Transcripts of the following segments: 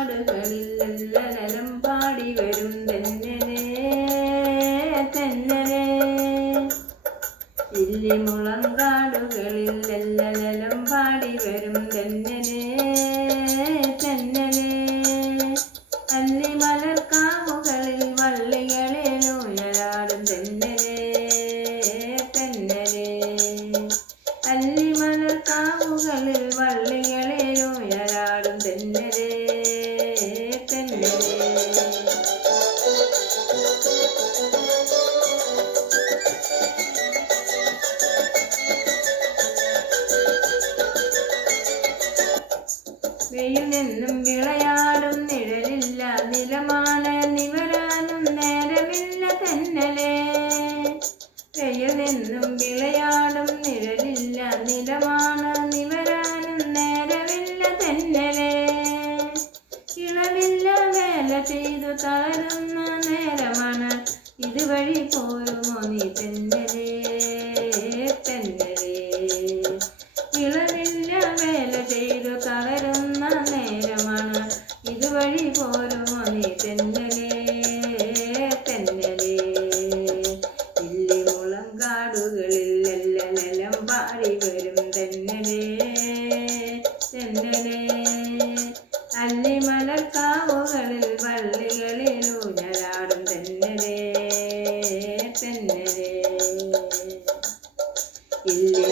പാടുകളിൽ ലലം പാടി വരും തെന്നനെ തെന്നനെ. ഇല്ലി മുളങ്കാടുകളിൽ ലലം പാടി വരും തെന്നനെ. വെയിൽ നിന്നും വിളയാടും നിഴലില്ല. നിലമാണ് നിവരാനും നേരമില്ല തന്നലേ. വെയിൽ നിന്നും വിളയാടും നിഴലില്ല. നിലമാണ് നിവരാനും നേരമില്ല തന്നലേ. ഇളവില്ല വേല ചെയ്തു തളരുന്ന നേരമാണ്. ഇതുവഴി പോരുമോ നീ തെന്നലേ? പാടി വരും തെന്നലേ തെന്നലേ അല്ലിമലർക്കാവുകളിൽ വള്ളികളിൽ ഊഞ്ഞലാടും തെന്നലേ തെന്നലേ ഇല്ലേ?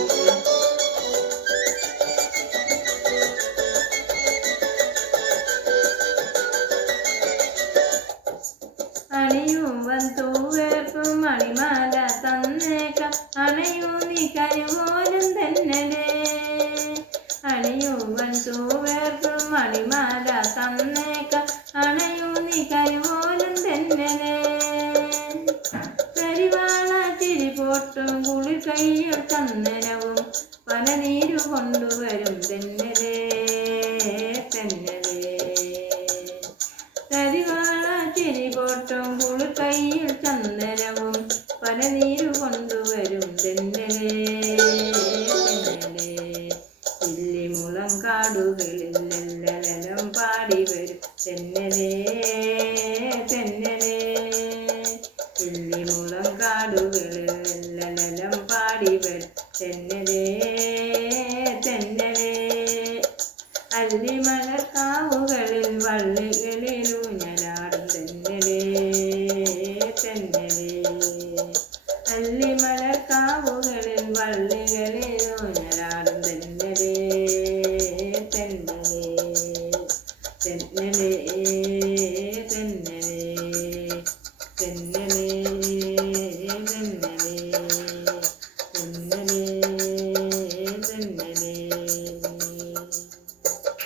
അണിയും വന്തൂവേപ്പും മണിമാല തന്നേക്കാം. അണയൂ നീ കരുപോലും തൂവേർപ്പും തന്നേക്ക അണയൂ നീ കരുപോലും തന്നെ കരിവാള ചിരിപോട്ടും കുളി കയ്യിൽ ചന്ദനവും പല നീരു കൊണ്ടുവരും തെന്നലേ തെന്നലേ കരിവാള ചിരിപോട്ടും കുളി കയ്യിൽ ചന്ദനവും പല നീരു കൊണ്ടുവരും തെന്നലേ തെന്നലേ ഇല്ലിമുളം കാടുകളിൽ എല്ലലം പാടി വരും. തെന്നലേ തെന്നലേ. ഇല്ലിമുളം കാടുകളിൽ എല്ലലം പാടി വരും. തെന്നലേ തെന്നലേ. അല്ലിമലക്കാവുകളിൽ വള്ളികളിൽ ഊഞ്ഞലാടും തെന്നലേ തെന്നലേ. അല്ലിമലക്കാവുകളിൽ വള്ളികളിൽ തെന്നലേ തെന്നലേ തെന്നലേ